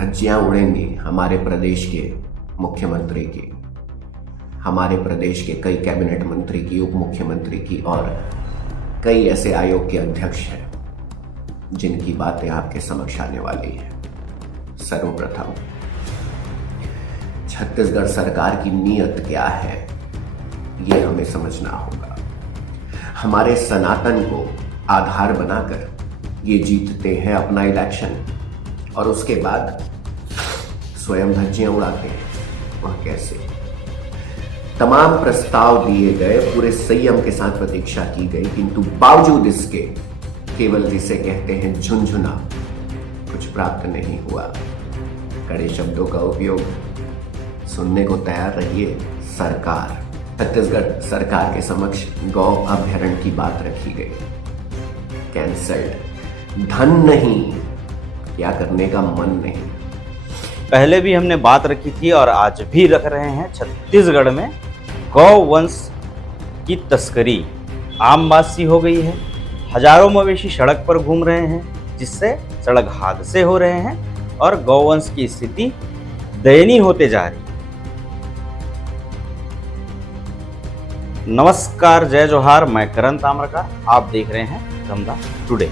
धज्जियां उड़ेंगी हमारे प्रदेश के मुख्यमंत्री की, हमारे प्रदेश के कई कैबिनेट मंत्री की, उप मुख्यमंत्री की और कई ऐसे आयोग के अध्यक्ष हैं जिनकी बातें आपके समक्ष आने वाली है। सर्वप्रथम छत्तीसगढ़ सरकार की नीयत क्या है, ये हमें समझना होगा। हमारे सनातन को आधार बनाकर ये जीतते हैं अपना इलेक्शन और उसके बाद स्वयं धज्जियां उड़ाते हैं। वह कैसे? तमाम प्रस्ताव दिए गए, पूरे संयम के साथ प्रतीक्षा की गई, किंतु बावजूद इसके केवल जिसे कहते हैं झुनझुना, कुछ प्राप्त नहीं हुआ। कड़े शब्दों का उपयोग, सुनने को तैयार रहिए। सरकार, छत्तीसगढ़ सरकार के समक्ष गौ अभ्यारण्य की बात रखी गई, कैंसल्ड। धन नहीं, क्या करने का मन नहीं। पहले भी हमने बात रखी थी और आज भी रख रहे हैं। छत्तीसगढ़ में गौ वंश की तस्करी आम बात सी हो गई है। हजारों मवेशी सड़क पर घूम रहे हैं, जिससे सड़क हादसे हो रहे हैं और गौवंश की स्थिति दयनीय होते जा रही है। नमस्कार, जय जोहार, मैं करण ताम्रकार, आप देख रहे हैं धमधा टुडे।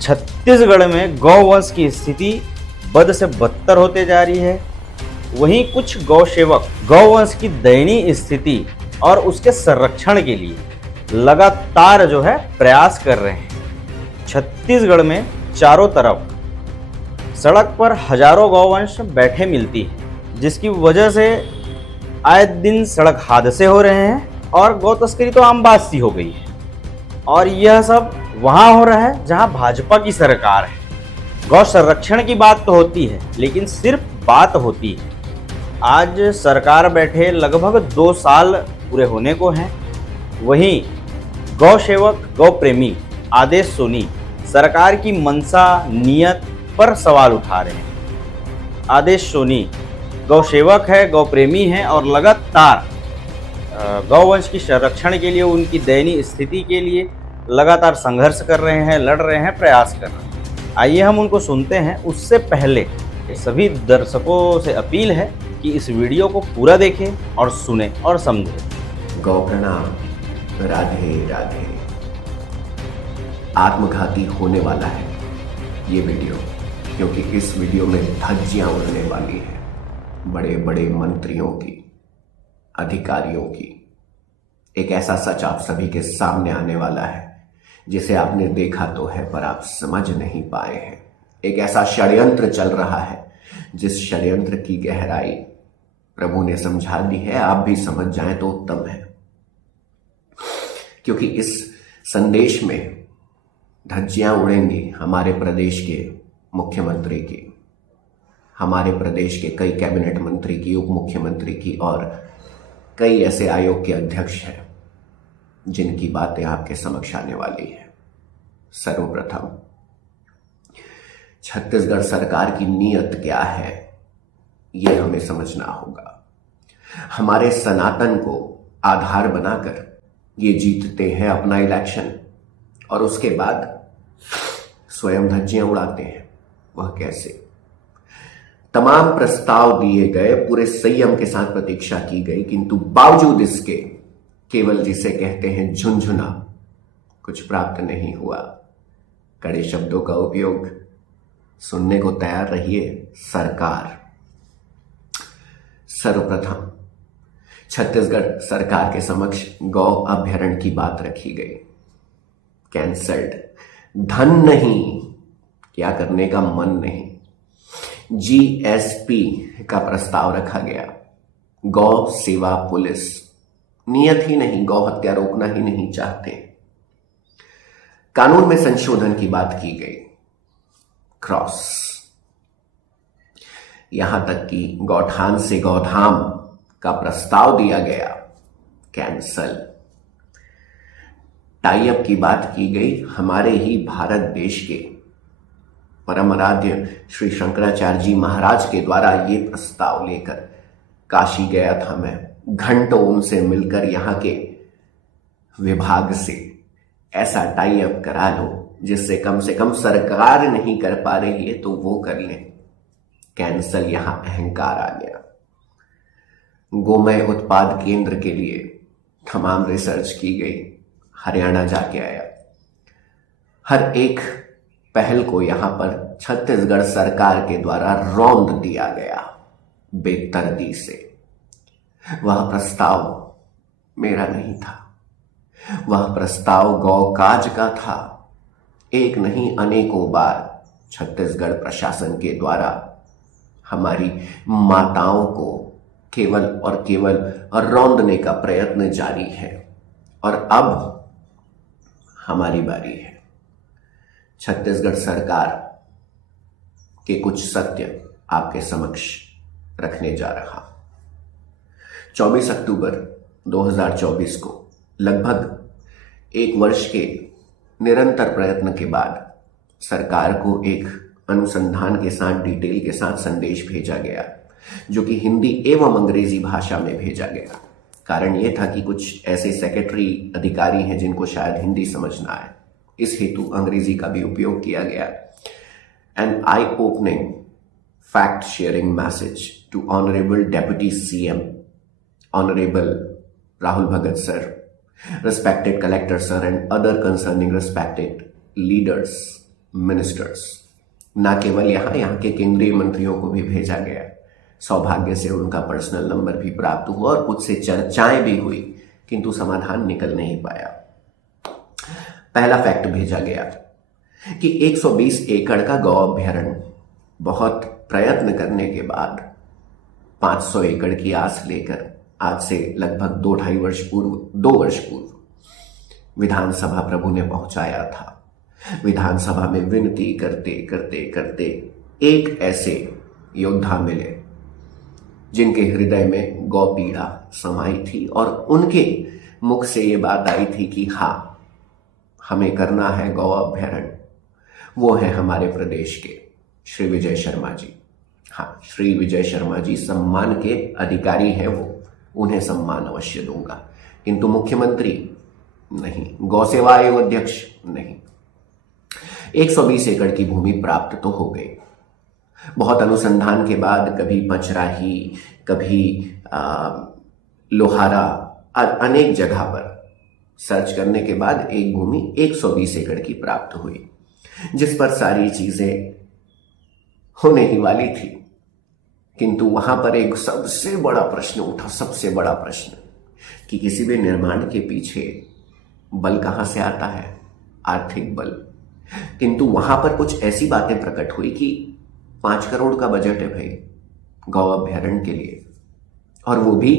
छत्तीसगढ़ में गौवंश की स्थिति बद से बदतर होते जा रही है। वहीं कुछ गौ सेवक गौवंश की दयनीय स्थिति और उसके संरक्षण के लिए लगातार प्रयास कर रहे हैं। छत्तीसगढ़ में चारों तरफ सड़क पर हजारों गौवंश बैठे मिलती है, जिसकी वजह से आए दिन सड़क हादसे हो रहे हैं और गौ तस्करी तो आम बात सी हो गई है। और यह सब वहाँ हो रहा है जहाँ भाजपा की सरकार है। गौ संरक्षण की बात तो होती है, लेकिन सिर्फ बात होती है। आज सरकार बैठे लगभग 2 साल पूरे होने को हैं। वहीं गौ सेवक, गौ प्रेमी आदेश सोनी सरकार की मंशा, नियत पर सवाल उठा रहे हैं। आदेश सोनी गौ सेवक है, गौ प्रेमी है और लगातार गौवंश की संरक्षण के लिए, उनकी दयनीय स्थिति के लिए लगातार संघर्ष कर रहे हैं, लड़ रहे हैं, प्रयास कर रहे हैं। आइए हम उनको सुनते हैं। उससे पहले सभी दर्शकों से अपील है कि इस वीडियो को पूरा देखें और सुने और समझें। गौ प्रणाम, राधे राधे। आत्मघाती होने वाला है ये वीडियो, क्योंकि इस वीडियो में धज्जियां उड़ने वाली है बड़े बड़े मंत्रियों की, अधिकारियों की। एक ऐसा सच आप सभी के सामने आने वाला है जिसे आपने देखा तो है पर आप समझ नहीं पाए हैं। एक ऐसा षड्यंत्र चल रहा है जिस षड्यंत्र की गहराई प्रभु ने समझा दी है। आप भी समझ जाएं तो उत्तम है, क्योंकि इस संदेश में धज्जियां उड़ेंगी हमारे प्रदेश के मुख्यमंत्री की, हमारे प्रदेश के कई कैबिनेट मंत्री की, उप मुख्यमंत्री की और कई ऐसे आयोग के अध्यक्ष हैं जिनकी बातें आपके समक्ष आने वाली है। सर्वप्रथम छत्तीसगढ़ सरकार की नीयत क्या है, यह हमें समझना होगा। हमारे सनातन को आधार बनाकर ये जीतते हैं अपना इलेक्शन और उसके बाद स्वयं धज्जियां उड़ाते हैं। वह कैसे? तमाम प्रस्ताव दिए गए, पूरे संयम के साथ प्रतीक्षा की गई, किंतु बावजूद इसके केवल जिसे कहते हैं झुनझुना, कुछ प्राप्त नहीं हुआ। कड़े शब्दों का उपयोग, सुनने को तैयार रहिए। सरकार, सर्वप्रथम छत्तीसगढ़ सरकार के समक्ष गौ अभ्यारण्य की बात रखी गई, कैंसल्ड। धन नहीं, क्या करने का मन नहीं। जीएसपी का प्रस्ताव रखा गया, गौ सेवा पुलिस। नियत ही नहीं, गौ हत्या रोकना ही नहीं चाहते। कानून में संशोधन की बात की गई, क्रॉस। यहां तक कि गौठान से गौधाम का प्रस्ताव दिया गया, कैंसल। टाई अप की बात की गई, हमारे ही भारत देश के परम आराध्य श्री शंकराचार्य जी महाराज के द्वारा ये प्रस्ताव लेकर काशी गया था मैं। घंटों उनसे मिलकर यहाँ के विभाग से ऐसा टाई अप करा लो जिससे कम से कम सरकार नहीं कर पा रही है तो वो कर ले। कैंसल, यहां अहंकार आ गया। गोमय उत्पाद केंद्र के लिए तमाम रिसर्च की गई, हरियाणा जाके आया। हर एक पहल को यहां पर छत्तीसगढ़ सरकार के द्वारा रौंद दिया गया बेदर्दी से। वह प्रस्ताव मेरा नहीं था, वह प्रस्ताव गौकाज का था। एक नहीं अनेकों बार छत्तीसगढ़ प्रशासन के द्वारा हमारी माताओं को केवल और केवल रौंदने का प्रयत्न जारी है, और अब हमारी बारी है। छत्तीसगढ़ सरकार के कुछ सत्य आपके समक्ष रखने जा रहा। 24 अक्टूबर 2024 को लगभग एक वर्ष के निरंतर प्रयत्न के बाद सरकार को एक अनुसंधान के साथ, डिटेल के साथ संदेश भेजा गया, जो कि हिंदी एवं अंग्रेजी भाषा में भेजा गया। कारण यह था कि कुछ ऐसे सेक्रेटरी अधिकारी हैं जिनको शायद हिंदी समझ ना आए, इस हेतु अंग्रेजी का भी उपयोग किया गया। An eye opening fact sharing message to honourable deputy CM honourable Rahul Bhagat sir, respected collector sir and other concerning respected leaders, ministers। ना केवल यहाँ के केंद्रीय मंत्रियों को भी भेजा गया। सौभाग्य से उनका पर्सनल नंबर भी प्राप्त हुआ और कुछ से चर्चाएं भी हुई, किंतु समाधान निकल नहीं पाया। पहला फैक्ट भेजा गया कि 120 एकड़ का गौ अभ्यारण्य बहुत प्रयत्न करने के बाद 500 एकड़ की आस लेकर आज से लगभग 2 वर्ष पूर्व विधानसभा प्रभु ने पहुंचाया था। विधानसभा में विनती करते करते करते एक ऐसे योद्धा मिले जिनके हृदय में गौ पीड़ा समाई थी, और उनके मुख से ये बात आई थी कि हाँ, हमें करना है गौ अभ्यारण्य। वो है हमारे प्रदेश के श्री विजय शर्मा जी। हाँ, श्री विजय शर्मा जी सम्मान के अधिकारी हैं, वो उन्हें सम्मान अवश्य दूंगा, किंतु मुख्यमंत्री नहीं, गौ सेवा आयोग अध्यक्ष नहीं। 120 एकड़ की भूमि प्राप्त तो हो गई। बहुत अनुसंधान के बाद कभी पचराही, कभी लोहारा, अनेक जगह पर सर्च करने के बाद एक भूमि 120 एकड़ की प्राप्त हुई, जिस पर सारी चीजें होने ही वाली थी। किंतु वहां पर एक सबसे बड़ा प्रश्न उठा, सबसे बड़ा प्रश्न, कि किसी भी निर्माण के पीछे बल कहां से आता है? आर्थिक बल। किंतु वहां पर कुछ ऐसी बातें प्रकट हुई कि 5 करोड़ का बजट है भाई गौ अभ्यारण्य के लिए, और वो भी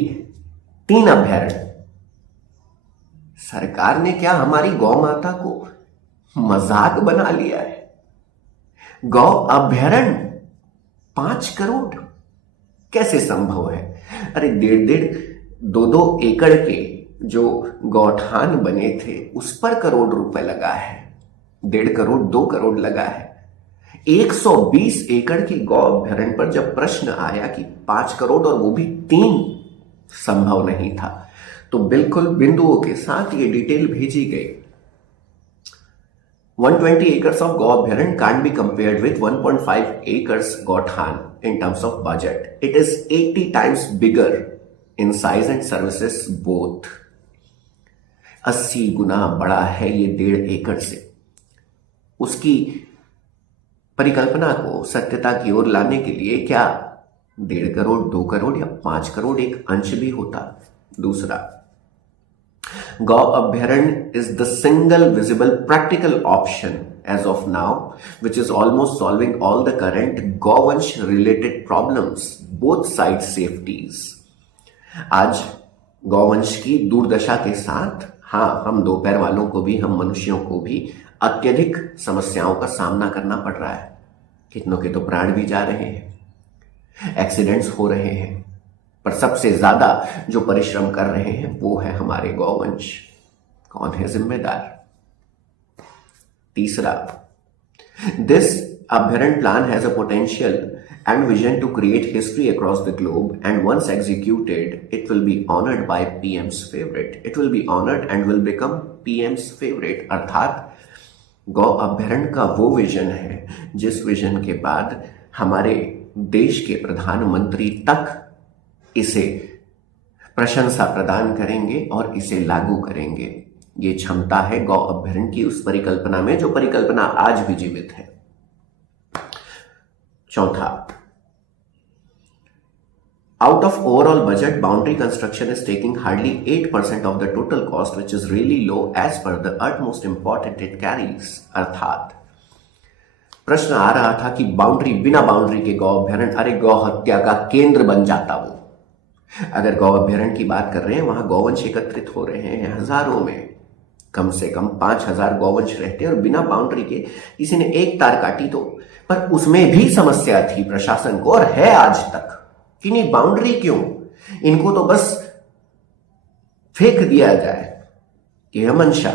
3 अभ्यारण्य। सरकार ने क्या हमारी गौ माता को मजाक बना लिया है? गौ अभ्यारण्य 5 करोड़ कैसे संभव है? अरे 1.5-2 एकड़ के जो गौठान बने थे उस पर करोड़ रुपए लगा है, 1.5 करोड़ 2 करोड़ लगा है। 120 एकड़ की गौ अभ्यारण्य पर जब प्रश्न आया कि 5 करोड़ और वो भी 3 संभव नहीं था, तो बिल्कुल बिंदुओं के साथ ये डिटेल भेजी गई। 120 acres of Go Abhyaran can't be compared with 1.5 acres Gothan in terms of budget. It is 80 times bigger in size and services both. 80 गुना बड़ा है ये 1.5 एकड़ से। उसकी परिकल्पना को सत्यता की ओर लाने के लिए क्या 1.5 करोड़ 2 करोड़ या 5 करोड़ एक अंश भी होता? दूसरा, Go Abhyaran is the single visible practical option as of now, which is almost solving all the current Govansh related problems, both side safeties. आज गौवंश की दुर्दशा के साथ, हाँ, हम दोपहर वालों को भी, हम मनुष्यों को भी अत्यधिक समस्याओं का सामना करना पड़ रहा है। कितनों के तो प्राण भी जा रहे हैं, एक्सीडेंट्स हो रहे हैं, पर सबसे ज्यादा जो परिश्रम कर रहे हैं वो है हमारे गौवंश। कौन है जिम्मेदार? तीसरा, दिस अभ्यारण्य plan has a potential and vision to create history across the globe, and once executed it will be honored by PM's favorite. It will be honored and will become PM's favorite. अर्थात गौ अभ्यारण्य का वो vision है जिस vision के बाद हमारे देश के प्रधानमंत्री तक इसे प्रशंसा प्रदान करेंगे और इसे लागू करेंगे। ये क्षमता है गौ अभ्यारण्य की उस परिकल्पना में जो परिकल्पना आज भी जीवित है। चौथा, out of overall budget, boundary construction is taking hardly 8% of the total cost, which is really low as per the utmost importance it carries। अर्थात प्रश्न आ रहा था कि बाउंड्री, बिना बाउंड्री के गौ अभ्यारण्य, अरे गौ हत्या का केंद्र बन जाता वो। अगर गौ अभ्यारण्य की बात कर रहे हैं, वहां गौवंश एकत्रित हो रहे हैं हजारों में, कम से कम 5000 गौवंश रहते हैं और बिना बाउंड्री के किसी ने एक तार काटी तो, पर उसमें भी समस्या थी प्रशासन को और है आज तक कि नहीं बाउंड्री क्यों, इनको तो बस फेंक दिया जाए कि यह मंशा,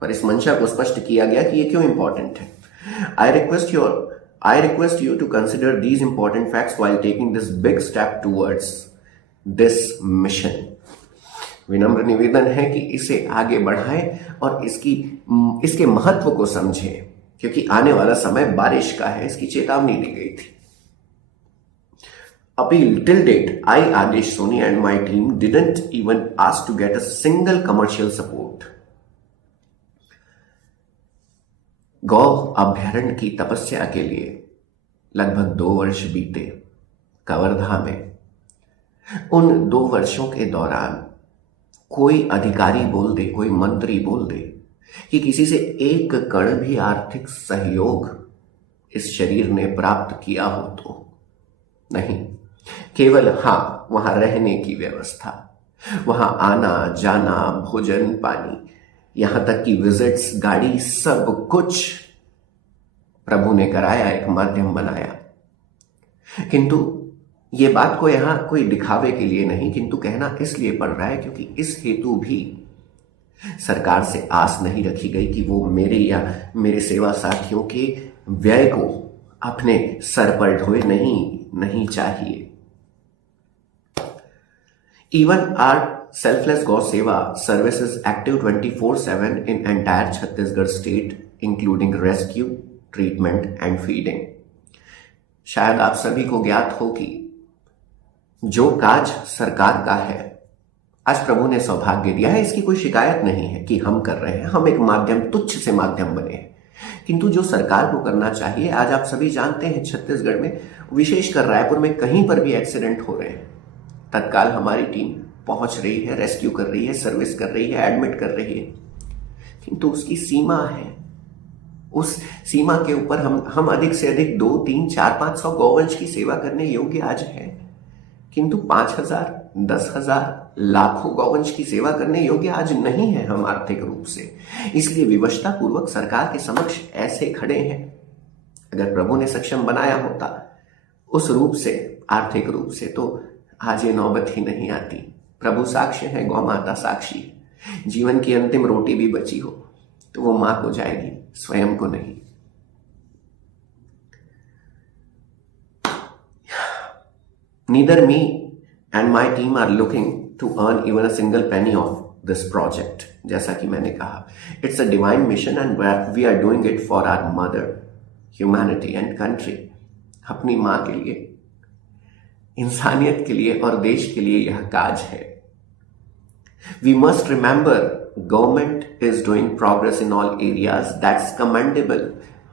पर इस मंशा को स्पष्ट किया गया कि यह क्यों इंपॉर्टेंट है। I request you to consider these important facts while taking this big step towards this mission। विनम्र निवेदन है कि इसे आगे बढ़ाएं और इसके महत्व को समझें, क्योंकि आने वाला समय बारिश का है, इसकी चेतावनी दी गई थी। Appeal till date, I Adesh Soni and my team didn't even ask to get a single commercial support। गौ अभ्यारण्य की तपस्या के लिए लगभग 2 वर्ष बीते कवर्धा में। उन 2 वर्षों के दौरान कोई अधिकारी बोल दे, कोई मंत्री बोल दे कि किसी से एक कण भी आर्थिक सहयोग इस शरीर ने प्राप्त किया हो तो नहीं। केवल हाँ, वहां रहने की व्यवस्था, वहां आना जाना, भोजन पानी, यहां तक कि विजिट्स, गाड़ी, सब कुछ प्रभु ने कराया, एक माध्यम बनाया। किंतु ये बात को यहां कोई दिखावे के लिए नहीं, किंतु कहना इसलिए पड़ रहा है क्योंकि इस हेतु भी सरकार से आस नहीं रखी गई कि वो मेरे या मेरे सेवा साथियों के व्यय को अपने सर पर ढोए, नहीं चाहिए। Even our selfless Gau Seva service is active 24/7 in entire Chhattisgarh state, including rescue, treatment and feeding। शायद आप सभी को ज्ञात हो कि जो काज सरकार का है, आज प्रभु ने सौभाग्य दिया है, इसकी कोई शिकायत नहीं है कि हम कर रहे हैं, हम एक माध्यम, तुच्छ से माध्यम बने हैं। किंतु जो सरकार को करना चाहिए, आज आप सभी जानते हैं छत्तीसगढ़ में, विशेषकर रायपुर में कहीं पर भी एक्सीडेंट हो रहे हैं, तत्काल हमारी टीम पहुंच रही है, रेस्क्यू कर रही है, सर्विस कर रही है, एडमिट कर रही है। किंतु उसकी सीमा है, उस सीमा के ऊपर हम अधिक से अधिक 2, 3, 4, 500 गौवंश की सेवा करने योग्य आज है, किंतु 5000, 10,000, लाखों गौवंश की सेवा करने योग्य आज नहीं है हम आर्थिक रूप से। इसलिए विवशता पूर्वक सरकार के समक्ष ऐसे खड़े हैं। अगर प्रभु ने सक्षम बनाया होता उस रूप से, आर्थिक रूप से, तो आज ये नौबत ही नहीं आती। प्रभु साक्ष्य है, गौ माता साक्षी है। जीवन की अंतिम रोटी भी बची हो तो वो मां को जाएगी, स्वयं को नहीं। Neither me and my team are looking to earn even a single penny of this project। जैसा कि मैंने कहा, it's a divine mission and we are doing it for our mother, humanity and country। अपनी मां के लिए, इंसानियत के लिए और देश के लिए यह काज है। We must remember government is doing progress in all areas, that's commendable।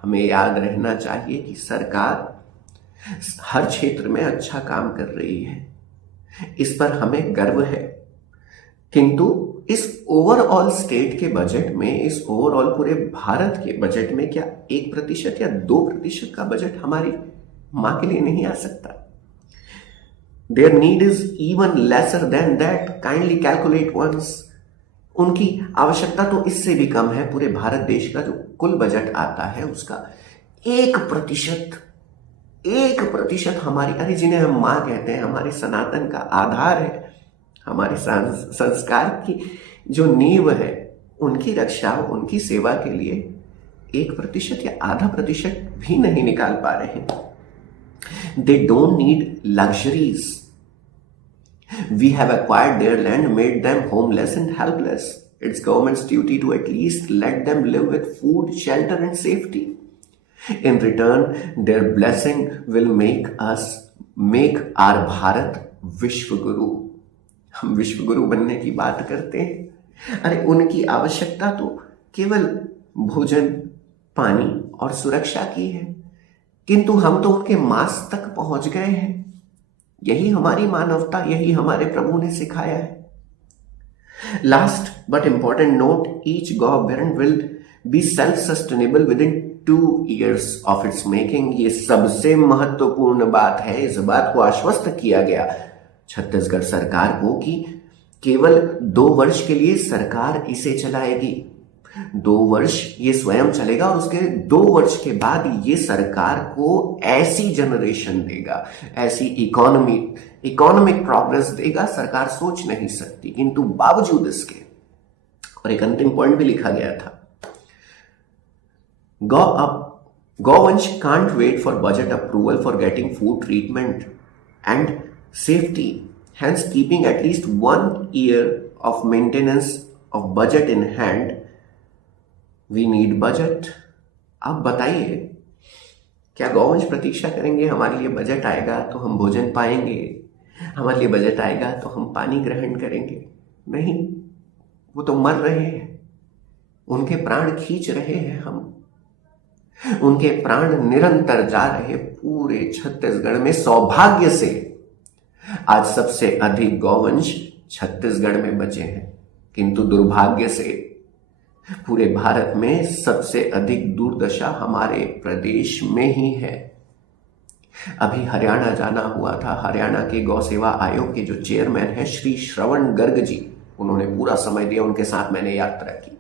हमें याद रहना चाहिए कि सरकार हर क्षेत्र में अच्छा काम कर रही है, इस पर हमें गर्व है। किंतु इस ओवरऑल स्टेट के बजट में, इस ओवरऑल पूरे भारत के बजट में क्या 1% या 2% का बजट हमारी मां के लिए नहीं आ सकता? Their need is even lesser than that, kindly calculate once। उनकी आवश्यकता तो इससे भी कम है। पूरे भारत देश का जो कुल बजट आता है उसका 1% हमारी, अरे जिन्हें हम मां कहते हैं, हमारे सनातन का आधार है, हमारे संस्कार की जो नींव है, उनकी रक्षा, उनकी सेवा के लिए 1% या 0.5% भी नहीं निकाल पा रहे हैं। They don't need luxuries। We have acquired their land, made them homeless and helpless। It's government's duty to at least let them live with food, shelter and safety। In return, their blessing will make us make our Bharat विश्व गुरु। हम विश्व गुरु बनने की बात करते हैं। अरे उनकी आवश्यकता तो केवल भोजन, पानी और सुरक्षा की है, किंतु हम तो उनके मांस तक पहुंच गए हैं। यही हमारी मानवता, यही हमारे प्रभु ने सिखाया है। Last but important note, each government will be self sustainable with in 2 years of its making. ये सबसे महत्वपूर्ण बात है। इस बात को आश्वस्त किया गया छत्तीसगढ़ सरकार को कि केवल 2 वर्ष के लिए सरकार इसे चलाएगी। 2 वर्ष ये स्वयं चलेगा और उसके 2 वर्ष के बाद ये सरकार को ऐसी जनरेशन देगा, ऐसी इकोनॉमिक प्रोग्रेस देगा, सरकार सोच नहीं सकती। किंतु बावजूद इसके, और एक अंतिम पॉइंट भी लिखा गया था, गौवंश can't wait for budget approval for getting food treatment and safety, hence keeping at least 1 year of maintenance of budget in hand. We need budget. आप बताइए, क्या गौवंश प्रतीक्षा करेंगे हमारे लिए बजट आएगा तो हम भोजन पाएंगे, हमारे लिए बजट आएगा तो हम पानी ग्रहण करेंगे? नहीं, वो तो मर रहे हैं, उनके प्राण खींच रहे हैं हम, उनके प्राण निरंतर जा रहे। पूरे छत्तीसगढ़ में सौभाग्य से आज सबसे अधिक गौवंश छत्तीसगढ़ में बचे हैं, किंतु दुर्भाग्य से पूरे भारत में सबसे अधिक दुर्दशा हमारे प्रदेश में ही है। अभी हरियाणा जाना हुआ था। हरियाणा के गौ सेवा आयोग के जो चेयरमैन है श्री श्रवण गर्ग जी, उन्होंने पूरा समय दिया, उनके साथ मैंने यात्रा की।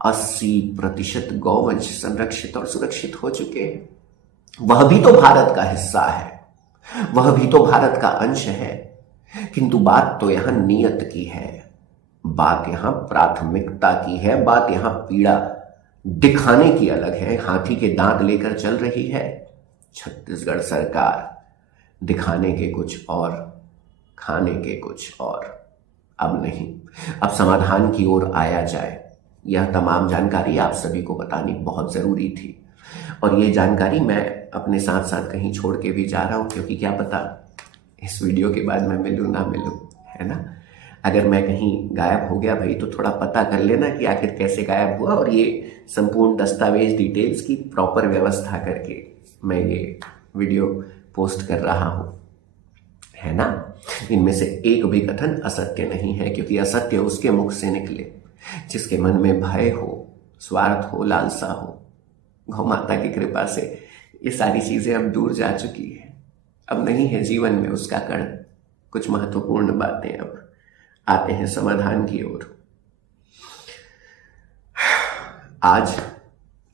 80% गौवंश संरक्षित और सुरक्षित हो चुके हैं। वह भी तो भारत का हिस्सा है, वह भी तो भारत का अंश है। किंतु बात तो यहां नियत की है, बात यहां प्राथमिकता की है, बात यहां पीड़ा दिखाने की अलग है। हाथी के दांत लेकर चल रही है छत्तीसगढ़ सरकार, दिखाने के कुछ और, खाने के कुछ और। अब नहीं, अब समाधान की ओर आया जाए। यह तमाम जानकारी आप सभी को बतानी बहुत जरूरी थी, और ये जानकारी मैं अपने साथ साथ कहीं छोड़ के भी जा रहा हूं, क्योंकि क्या पता इस वीडियो के बाद मैं मिलूं ना मिलूं, है ना। अगर मैं कहीं गायब हो गया भाई, तो थोड़ा पता कर लेना कि आखिर कैसे गायब हुआ, और ये संपूर्ण दस्तावेज डिटेल्स की प्रॉपर व्यवस्था करके मैं ये वीडियो पोस्ट कर रहा हूं, है ना। इनमें से एक भी कथन असत्य नहीं है, क्योंकि असत्य उसके मुख से निकले जिसके मन में भय हो, स्वार्थ हो, लालसा हो। गौ माता की कृपा से ये सारी चीजें अब दूर जा चुकी है। अब नहीं है जीवन में उसका कण। कुछ महत्वपूर्ण बातें अब आते हैं समाधान की ओर। आज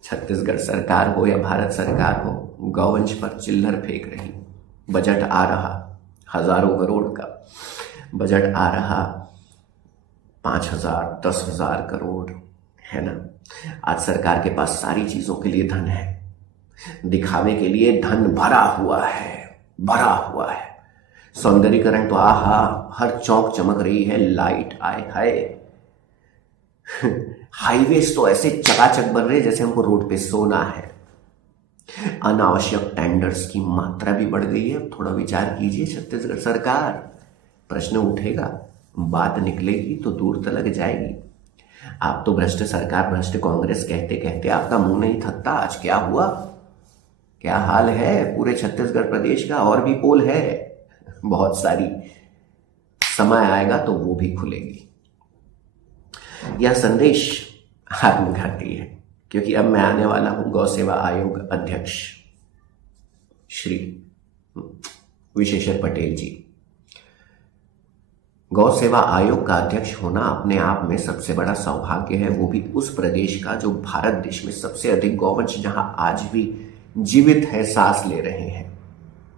छत्तीसगढ़ सरकार हो या भारत सरकार हो, गौवंश पर चिल्लर फेंक रही। बजट आ रहा हजारों करोड़ का, बजट आ रहा 5,000 10,000 करोड़, है ना। आज सरकार के पास सारी चीजों के लिए धन है, दिखावे के लिए धन भरा हुआ है, भरा हुआ है। सौंदर्यीकरण तो आहा, हर चौक चमक रही है, लाइट आए हाय। हाईवेज तो ऐसे चकाचक बन रहे जैसे हमको रोड पे सोना है। अनावश्यक टेंडर्स की मात्रा भी बढ़ गई है। अब थोड़ा विचार कीजिए छत्तीसगढ़ सरकार। प्रश्न उठेगा, बात निकलेगी तो दूर तलक जाएगी। आप तो भ्रष्ट सरकार, भ्रष्ट कांग्रेस कहते कहते आपका मुंह नहीं थकता। आज क्या हुआ, क्या हाल है पूरे छत्तीसगढ़ प्रदेश का। और भी पोल है बहुत सारी, समय आएगा तो वो भी खुलेगी। यह संदेश आत्मघाती है, क्योंकि अब मैं आने वाला हूं गौ सेवा आयोग अध्यक्ष श्री विशेश्वर पटेल जी। गौ सेवा आयोग का अध्यक्ष होना अपने आप में सबसे बड़ा सौभाग्य है, वो भी उस प्रदेश का जो भारत देश में सबसे अधिक गौवंश जहां आज भी जीवित है, सांस ले रहे हैं,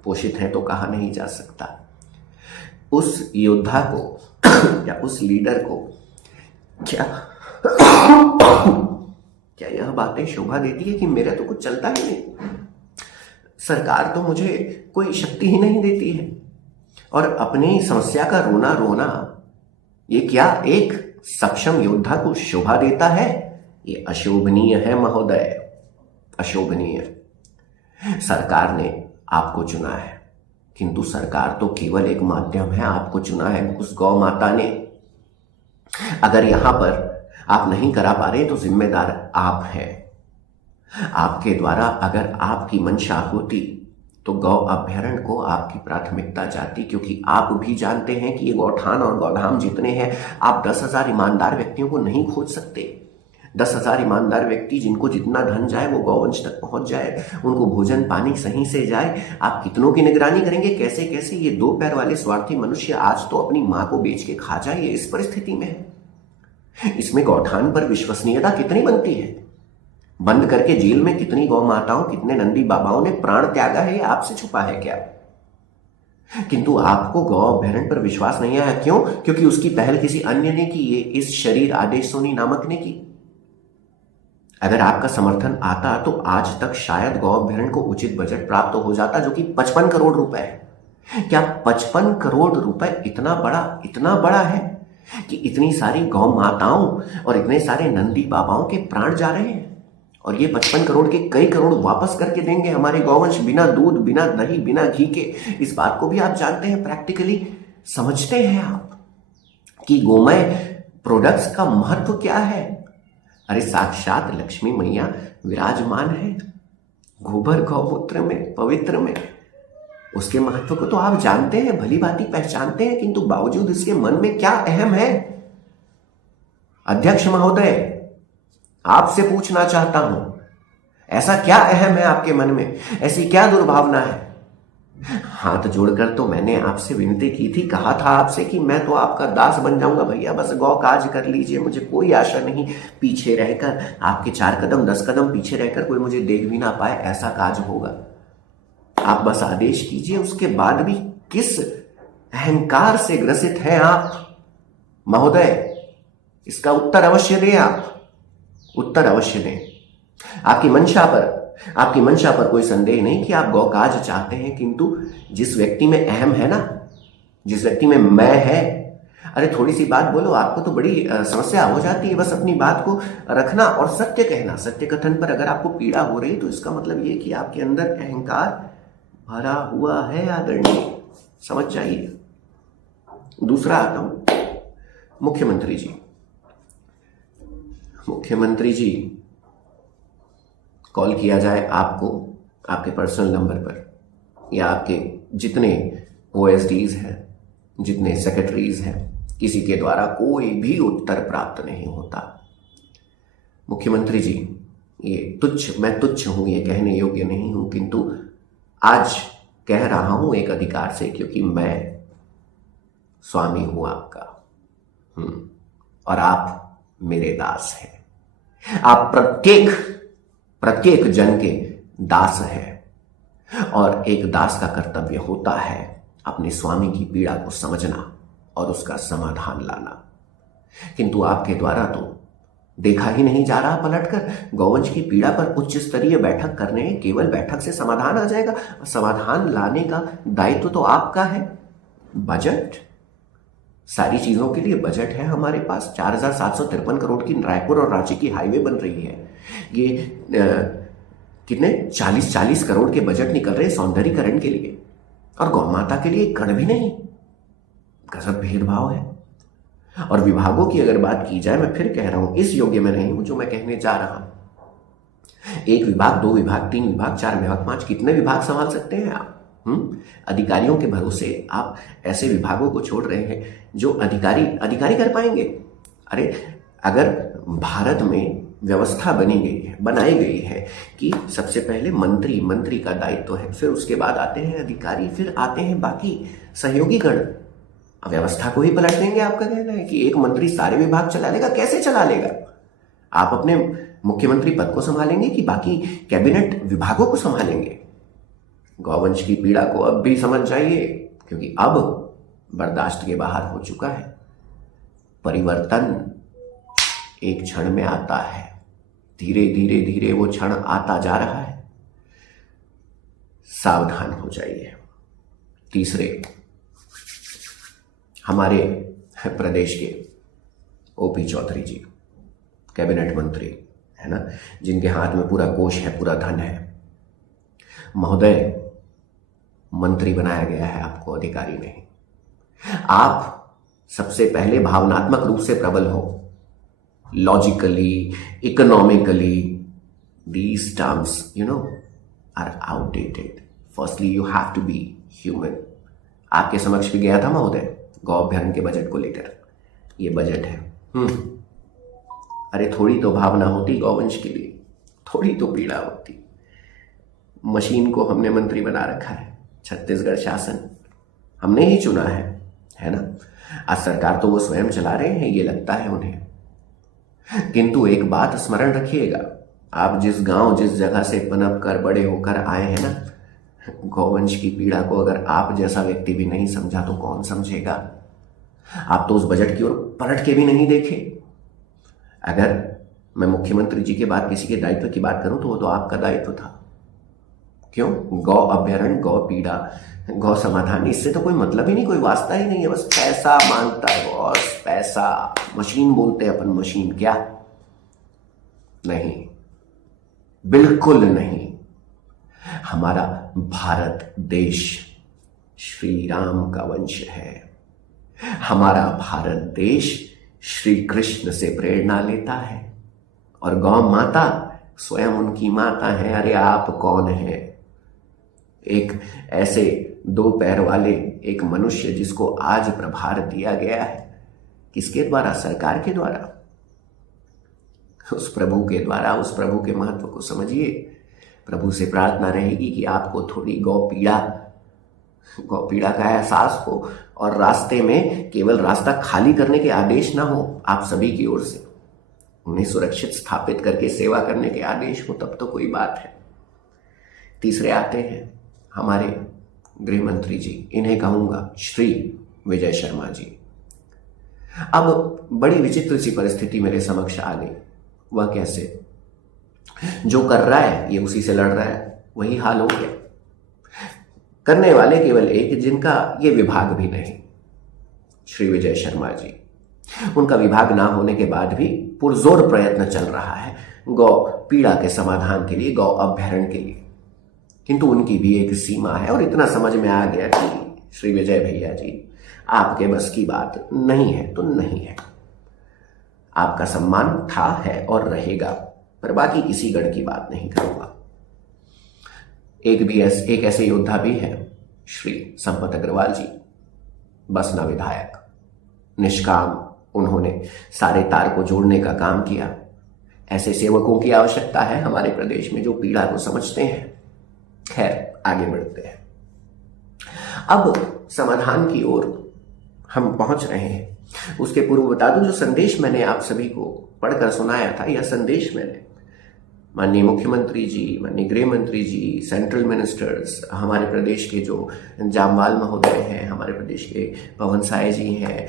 पोषित है तो कहा नहीं जा सकता। उस योद्धा को या उस लीडर को क्या यह बातें शोभा देती है कि मेरा तो कुछ चलता ही नहीं, सरकार तो मुझे कोई शक्ति ही नहीं देती है, और अपनी समस्या का रोना रोना ये क्या एक सक्षम योद्धा को शोभा देता है? ये अशोभनीय है महोदय, अशोभनीय। सरकार ने आपको चुना है, किंतु सरकार तो केवल एक माध्यम है, आपको चुना है उस गौ माता ने। अगर यहां पर आप नहीं करा पा रहे तो जिम्मेदार आप हैं। आपके द्वारा अगर आपकी मंशा होती तो गौ अभ्यारण्य को आपकी प्राथमिकता जाती, क्योंकि आप भी जानते हैं कि ये गौठान और गौधाम जितने हैं, आप 10,000 ईमानदार व्यक्तियों को नहीं खोज सकते। 10,000 ईमानदार व्यक्ति जिनको जितना धन जाए वो गौवंश तक पहुंच जाए, उनको भोजन पानी सही से जाए। आप कितनों की निगरानी करेंगे? कैसे कैसे ये 2 पैर वाले स्वार्थी मनुष्य आज तो अपनी मां को बेच के खा जाए, इस परिस्थिति में है। इसमें गौठान पर विश्वसनीयता कितनी बनती है? बंद करके जेल में कितनी गौ माताओं, कितने नंदी बाबाओं ने प्राण त्यागा है, ये आपसे छुपा है क्या? किंतु आपको गौ अभ्यारण्य पर विश्वास नहीं आया। क्यों? क्योंकि उसकी पहल किसी अन्य ने की, ये इस शरीर आदेश सोनी नामक ने की। अगर आपका समर्थन आता तो आज तक शायद गौ अभ्यारण्य को उचित बजट प्राप्त हो जाता, जो कि 55 करोड़ रुपए है। क्या 55 करोड़ रुपए इतना बड़ा है कि इतनी सारी गौ माताओं और इतने सारे नंदी बाबाओं के प्राण जा रहे हैं? और ये 55 करोड़ के कई करोड़ वापस करके देंगे हमारे गौवंश, बिना दूध, बिना दही, बिना घी के। इस बात को भी आप जानते हैं, प्रैक्टिकली समझते हैं आप कि गोमय प्रोडक्ट्स का महत्व क्या है। अरे साक्षात लक्ष्मी मैया विराजमान है गोबर गौमूत्र में, पवित्र में। उसके महत्व को तो आप जानते हैं, भली भांति पहचानते हैं, किंतु बावजूद इसके मन में क्या अहम है? अध्यक्ष महोदय, आपसे पूछना चाहता हूं, ऐसा क्या अहम है आपके मन में? ऐसी क्या दुर्भावना है? हाथ जोड़कर तो मैंने आपसे विनती की थी, कहा था आपसे कि मैं तो आपका दास बन जाऊंगा भैया, बस गौ काज कर लीजिए, मुझे कोई आशा नहीं पीछे रहकर, आपके 4 कदम 10 कदम पीछे रहकर कोई मुझे देख भी ना पाए, ऐसा काज होगा। आप बस आदेश कीजिए। उसके बाद भी किस अहंकार से ग्रसित हैं आप महोदय? इसका उत्तर अवश्य दें आप, उत्तर अवश्य दें। आपकी मंशा पर कोई संदेह नहीं कि आप गौकाज चाहते हैं, किंतु जिस व्यक्ति में अहम है ना, जिस व्यक्ति में मैं है, अरे थोड़ी सी बात बोलो, आपको तो बड़ी समस्या हो जाती है। बस अपनी बात को रखना और सत्य कहना। सत्य कथन पर अगर आपको पीड़ा हो रही तो इसका मतलब ये कि आपके अंदर अहंकार भरा हुआ है आदरणीय, समझ जाइए। दूसरा आता हूं, मुख्यमंत्री जी, कॉल किया जाए आपको आपके पर्सनल नंबर पर, या आपके जितने OSDs हैं, जितने सेक्रेटरीज हैं, किसी के द्वारा कोई भी उत्तर प्राप्त नहीं होता। मुख्यमंत्री जी, मैं तुच्छ हूं, ये कहने योग्य नहीं हूं, किंतु आज कह रहा हूं एक अधिकार से, क्योंकि मैं स्वामी हूं आपका, और आप मेरे दास हैं। आप प्रत्येक जन के दास हैं, और एक दास का कर्तव्य होता है अपने स्वामी की पीड़ा को समझना और उसका समाधान लाना। किंतु आपके द्वारा तो देखा ही नहीं जा रहा पलटकर। गौवंश की पीड़ा पर उच्च स्तरीय बैठक करने, केवल बैठक से समाधान आ जाएगा? समाधान लाने का दायित्व तो आपका है। बजट, सारी चीजों के लिए बजट है हमारे पास। 4,753 करोड़ की रायपुर और रांची की हाईवे बन रही है। ये कितने 40 करोड़ के बजट निकल रहे हैं सौंदर्यीकरण के लिए, और गौ माता के लिए कण भी नहीं। गजब भेदभाव है। और विभागों की अगर बात की जाए, मैं फिर कह रहा हूं, इस योग्य में नहीं हूं जो मैं कहने जा रहा हूं। 1 विभाग, 2 विभाग, 3 विभाग, 4 विभाग, 5, कितने विभाग संभाल सकते हैं आप? अधिकारियों के भरोसे आप ऐसे विभागों को छोड़ रहे हैं जो अधिकारी कर पाएंगे। अरे अगर भारत में व्यवस्था बनाई गई है कि सबसे पहले मंत्री का दायित्व है, फिर उसके बाद आते हैं अधिकारी, फिर आते हैं बाकी सहयोगी गण। व्यवस्था को ही पलट देंगे? आपका कहना है कि एक मंत्री सारे विभाग चला लेगा? कैसे चला लेगा? आप अपने मुख्यमंत्री पद को संभालेंगे कि बाकी कैबिनेट विभागों को संभालेंगे? गौवंश की पीड़ा को अब भी समझ जाइए, क्योंकि अब बर्दाश्त के बाहर हो चुका है। परिवर्तन एक क्षण में आता है, धीरे धीरे वो क्षण आता जा रहा है। सावधान हो जाइए। तीसरे, हमारे प्रदेश के OP चौधरी जी, कैबिनेट मंत्री है ना, जिनके हाथ में पूरा कोष है, पूरा धन है। महोदय, मंत्री बनाया गया है, आपको अधिकारी नहीं। आप सबसे पहले भावनात्मक रूप से प्रबल हो, logically, economically. These terms are outdated. Firstly you have to be human. आपके समक्ष भी गया था महोदय गौ अभ्यारण्य के बजट को लेकर। ये बजट है। अरे थोड़ी तो भावना होती गौवंश के लिए, थोड़ी तो पीड़ा होती। मशीन को हमने मंत्री बना रखा है, छत्तीसगढ़ शासन हमने ही चुना है ना। आज सरकार तो वो स्वयं चला रहे हैं, ये लगता है उन्हें। किंतु एक बात स्मरण रखिएगा, आप जिस गांव जिस जगह से पनप कर बड़े होकर आए हैं ना, गौवंश की पीड़ा को अगर आप जैसा व्यक्ति भी नहीं समझा तो कौन समझेगा। आप तो उस बजट की ओर पलट के भी नहीं देखे। अगर मैं मुख्यमंत्री जी के बाद किसी के दायित्व की बात करूं तो वो तो आपका दायित्व था। क्यों? गौ अभ्यारण्य, गौ पीड़ा, गौ समाधान, इससे तो कोई मतलब ही नहीं, कोई वास्ता ही नहीं है। बस पैसा मांगता है बॉस, पैसा। मशीन बोलते हैं अपन, मशीन क्या? नहीं, बिल्कुल नहीं। हमारा भारत देश श्री राम का वंश है। हमारा भारत देश श्री कृष्ण से प्रेरणा लेता है और गौ माता स्वयं उनकी माता है। अरे आप कौन है? एक ऐसे दो पैर वाले एक मनुष्य जिसको आज प्रभार दिया गया है, किसके द्वारा? सरकार के द्वारा, उस प्रभु के द्वारा। उस प्रभु के महत्व को समझिए। प्रभु से प्रार्थना रहेगी कि आपको थोड़ी गौ पीड़ा का एहसास हो और रास्ते में केवल रास्ता खाली करने के आदेश ना हो आप सभी की ओर से, उन्हें सुरक्षित स्थापित करके सेवा करने के आदेश हो, तब तो कोई बात है। तीसरे आते हैं हमारे गृह मंत्री जी, इन्हें कहूंगा श्री विजय शर्मा जी। अब बड़ी विचित्र सी परिस्थिति मेरे समक्ष आ गई। वह कैसे? जो कर रहा है ये उसी से लड़ रहा है, वही हाल हो गया। करने वाले केवल एक, जिनका ये विभाग भी नहीं, श्री विजय शर्मा जी। उनका विभाग ना होने के बाद भी पुरजोर प्रयत्न चल रहा है गौ पीड़ा के समाधान के लिए, गौ अभ्यारण्य के लिए। किंतु उनकी भी एक सीमा है और इतना समझ में आ गया कि श्री विजय भैया जी, आपके बस की बात नहीं है तो नहीं है। आपका सम्मान था, है और रहेगा, पर बाकी किसी गढ़ की बात नहीं करूंगा। एक ऐसे योद्धा भी है, श्री संपत अग्रवाल जी, बसना विधायक। निष्काम उन्होंने सारे तार को जोड़ने का काम किया। ऐसे सेवकों की आवश्यकता है हमारे प्रदेश में जो पीड़ा को समझते हैं। खैर, आगे बढ़ते हैं। अब समाधान की ओर हम पहुंच रहे हैं। उसके पूर्व बता दूं, जो संदेश मैंने आप सभी को पढ़कर सुनाया था, यह संदेश मैंने माननीय मुख्यमंत्री जी, माननीय गृह मंत्री जी, सेंट्रल मिनिस्टर्स, हमारे प्रदेश के जो जामवाल महोदय हैं, हमारे प्रदेश के पवन साय जी हैं,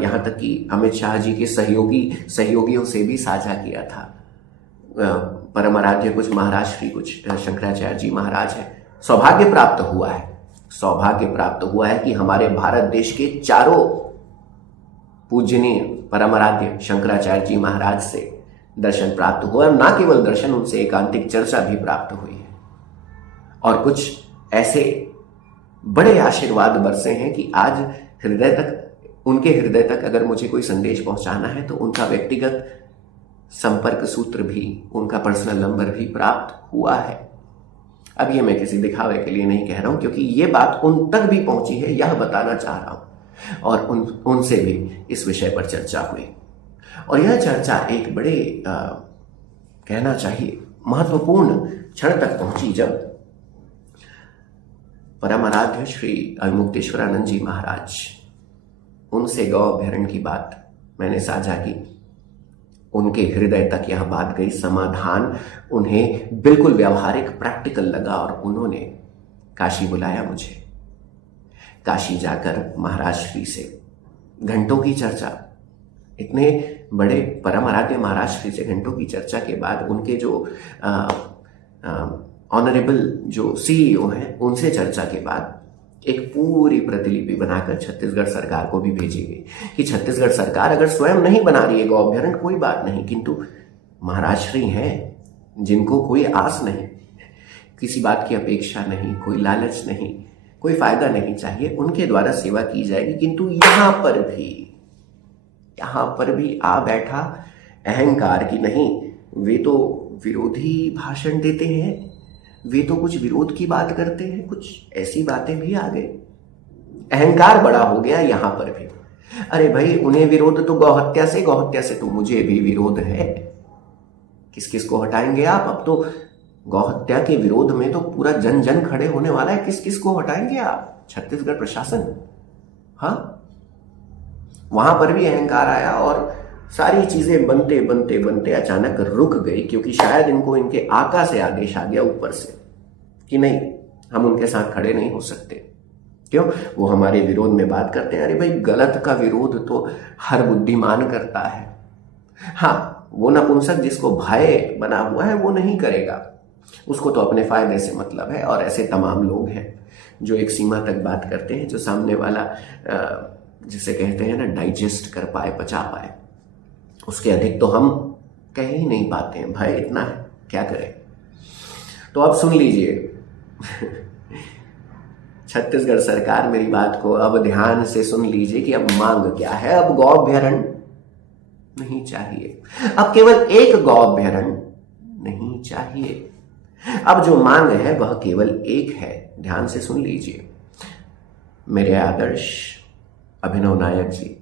यहाँ तक कि अमित शाह जी के सहयोगियों से भी साझा किया था। परम आराध्य कुछ महाराज श्री कुछ शंकराचार्य जी महाराज हैं। सौभाग्य प्राप्त हुआ है कि हमारे भारत देश के चारों पूजनीय परम आराध्य शंकराचार्य जी महाराज से दर्शन प्राप्त हुआ, और ना केवल दर्शन, उनसे एकांतिक चर्चा भी प्राप्त हुई है। और कुछ ऐसे बड़े आशीर्वाद बरसे हैं कि आज उनके हृदय तक अगर मुझे कोई संदेश पहुंचाना है तो उनका व्यक्तिगत संपर्क सूत्र भी, उनका पर्सनल नंबर भी प्राप्त हुआ है। अब ये मैं किसी दिखावे के लिए नहीं कह रहा हूं, क्योंकि ये बात उन तक भी पहुंची है, यह बताना चाह रहा हूं। और उनसे भी इस विषय पर चर्चा हुई, और यह चर्चा एक बड़े कहना चाहिए महत्वपूर्ण क्षण तक पहुंची, जब परम आराध्य श्री अविमुक्तेश्वरानंद जी महाराज, उनसे गौ अभ्यारण्य की बात मैंने साझा की। उनके हृदय तक यह बात गई, समाधान उन्हें बिल्कुल व्यावहारिक, प्रैक्टिकल लगा, और उन्होंने काशी बुलाया मुझे। काशी जाकर महाराज श्री से घंटों की चर्चा, इतने बड़े परम आराध्य महाराज श्री से घंटों की चर्चा के बाद उनके जो ऑनरेबल जो सीईओ हैं, उनसे चर्चा के बाद एक पूरी प्रतिलिपि बनाकर छत्तीसगढ़ सरकार को भी भेजी गई कि छत्तीसगढ़ सरकार अगर स्वयं नहीं बना रही है गौ अभ्यारण्य, कोई बात नहीं, किंतु महाराज श्री हैं जिनको कोई आस नहीं, किसी बात की अपेक्षा नहीं, कोई लालच नहीं, कोई फायदा नहीं चाहिए, उनके द्वारा सेवा की जाएगी। किंतु यहां पर भी आ बैठा अहंकार की नहीं, वे तो विरोधी भाषण देते हैं, वे तो कुछ विरोध की बात करते हैं, कुछ ऐसी बातें भी आ गई। अहंकार बड़ा हो गया यहां पर भी। अरे भाई, उन्हें विरोध तो गौहत्या से तो मुझे भी विरोध है। किस किस को हटाएंगे आप? अब तो गौहत्या के विरोध में तो पूरा जन जन खड़े होने वाला है। किस किस को हटाएंगे आप? छत्तीसगढ़ प्रशासन। हाँ, वहां पर भी अहंकार आया और सारी चीजें बनते बनते बनते अचानक रुक गई, क्योंकि शायद इनको इनके आका से आदेश आ गया ऊपर से कि नहीं, हम उनके साथ खड़े नहीं हो सकते। क्यों? वो हमारे विरोध में बात करते हैं। अरे भाई, गलत का विरोध तो हर बुद्धिमान करता है। हाँ, वो नपुंसक जिसको भय बना हुआ है वो नहीं करेगा, उसको तो अपने फायदे से मतलब है। और ऐसे तमाम लोग हैं जो एक सीमा तक बात करते हैं, जो सामने वाला जिसे कहते हैं ना डाइजेस्ट कर पाए, पचा पाए, उसके अधिक तो हम कह ही नहीं पाते हैं। भय इतना है, क्या करें। तो अब सुन लीजिए छत्तीसगढ़ सरकार, मेरी बात को अब ध्यान से सुन लीजिए कि अब मांग क्या है। अब गौ अभ्यारण्य नहीं चाहिए, अब केवल एक गौ अभ्यारण्य नहीं चाहिए। अब जो मांग है वह केवल एक है। ध्यान से सुन लीजिए मेरे आदर्श अभिनव नायक जी,